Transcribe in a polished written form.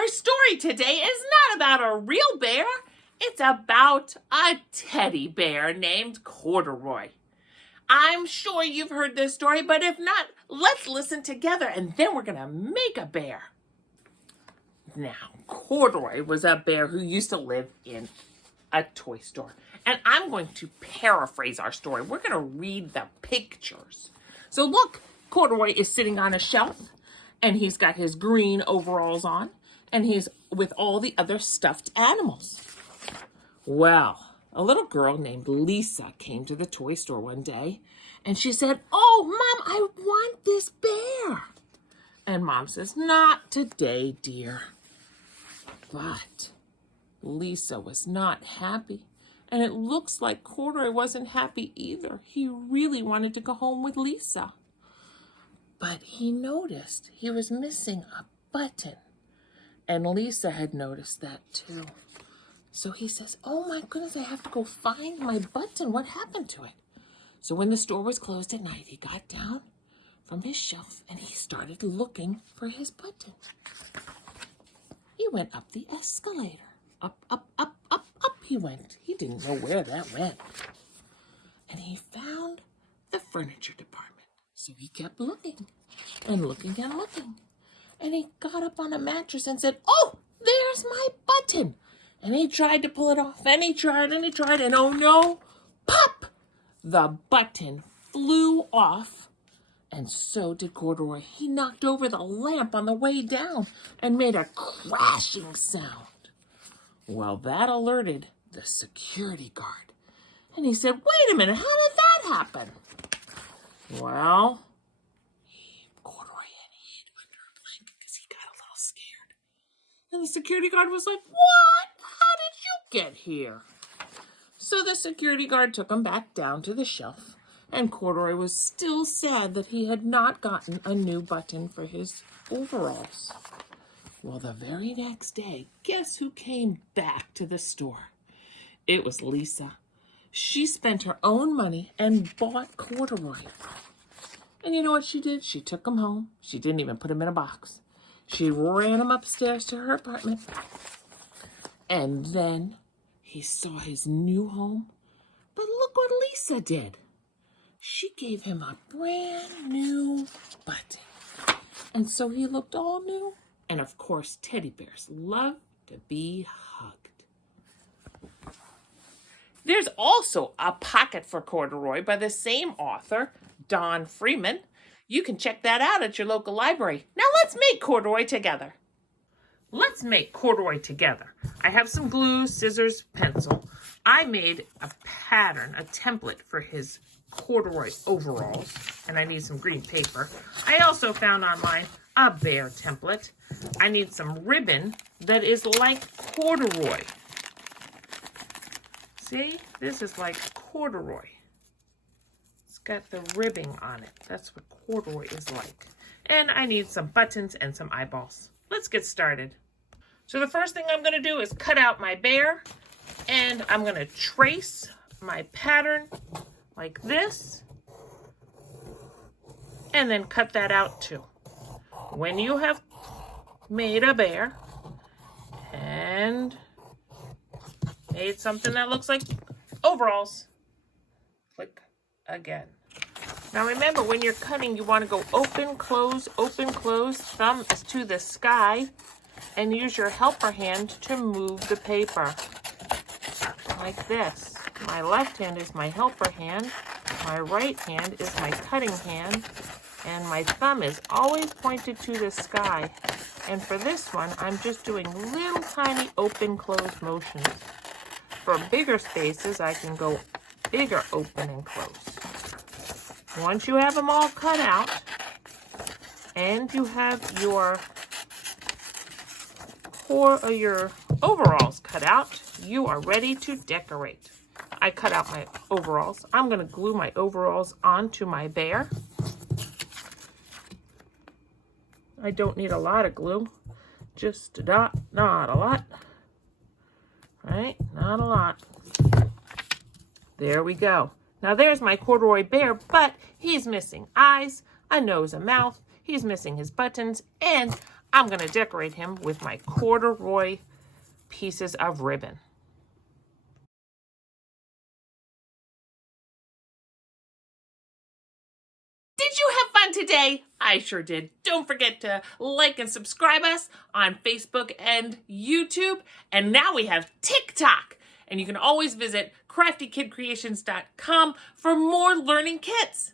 Our story today is not about a real bear. It's about a teddy bear named Corduroy. I'm sure you've heard this story, but if not, let's listen together and then we're going to make a bear. Now, Corduroy was a bear who used to live in a toy store. And I'm going to paraphrase our story. We're going to read the pictures. So look, Corduroy is sitting on a shelf and he's got his green overalls on and he's with all the other stuffed animals. Well, a little girl named Lisa came to the toy store one day and she said, "Oh, Mom, I want this bear." And Mom says, "Not today, dear." But Lisa was not happy. And it looks like Corduroy wasn't happy either. He really wanted to go home with Lisa. But he noticed he was missing a button. And Lisa had noticed that too. So he says, "Oh my goodness, I have to go find my button. What happened to it?" So when the store was closed at night, he got down from his shelf and he started looking for his button. He went up the escalator. Up he went. He didn't know where that went. And he found the furniture department. So he kept looking and looking and looking. And he got up on a mattress and said, "Oh, there's my button." And he tried to pull it off, and he tried, and oh no, pop! The button flew off, and so did Corduroy. He knocked over the lamp on the way down and made a crashing sound. Well, that alerted the security guard. And he said, "Wait a minute, how did that happen?" Well, Corduroy had hid under a blanket because he got a little scared. And the security guard was like, "What? How did you get here?" So the security guard took him back down to the shelf. And Corduroy was still sad that he had not gotten a new button for his overalls. Well, the very next day, guess who came back to the store? It was Lisa. She spent her own money and bought Corduroy. And you know what she did? She took him home. She didn't even put him in a box. She ran him upstairs to her apartment. And then he saw his new home. But look what Lisa did. She gave him a brand new button. And so he looked all new. And of course, teddy bears love to be hugged. There's also a Pocket for Corduroy by the same author, Don Freeman. You can check that out at your local library. Now let's make Corduroy together. Let's make Corduroy together. I have some glue, scissors, pencil. I made a pattern, a template for his corduroy overalls, and I need some green paper. I also found online a bear template. I need some ribbon that is like corduroy. See, this is like corduroy. It's got the ribbing on it. That's what corduroy is like. And I need some buttons and some eyeballs. Let's get started. So the first thing I'm going to do is cut out my bear, and I'm going to trace my pattern like this, and then cut that out too. When you have made a bear and made something that looks like overalls, click again. Now remember, when you're cutting, you want to go open, close, thumb is to the sky, and use your helper hand to move the paper, like this. My left hand is my helper hand, my right hand is my cutting hand, and my thumb is always pointed to the sky. And for this one, I'm just doing little tiny open, close motions. For bigger spaces, I can go bigger open and close. Once you have them all cut out, and you have your overalls cut out, you are ready to decorate. I cut out my overalls. I'm going to glue my overalls onto my bear. I don't need a lot of glue, just not a lot. Right? Not a lot. There we go. Now there's my corduroy bear, but he's missing eyes, a nose, a mouth. He's missing his buttons, and I'm going to decorate him with my corduroy pieces of ribbon. Did you have fun today? I sure did. Don't forget to like and subscribe us on Facebook and YouTube. And now we have TikTok. And you can always visit CraftyKidCreations.com for more learning kits.